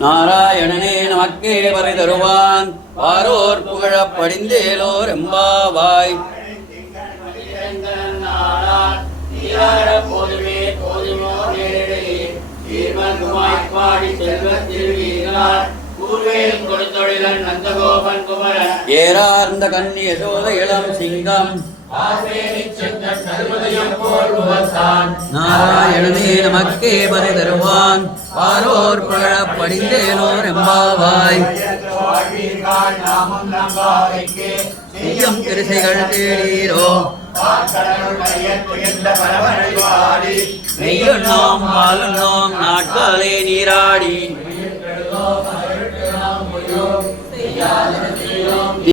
நாராயணனே நமக்கே வரை தருவான் வாரோர் புகழப் படிந்தேலோர் எம்பாவாய். ஏறார்ந்த கன்னி யசோத இளம் சிங்கம் நாராயணனே நமக்கே பறை தருவான் பாரோர் புகழப் படிந்தேலோர் எம்பாவாய். செய்யும் கிருசைகள் தேடீரோ நெய்யுண்ணோம் பாலுண்ணோம் நாட்காலே நீராடி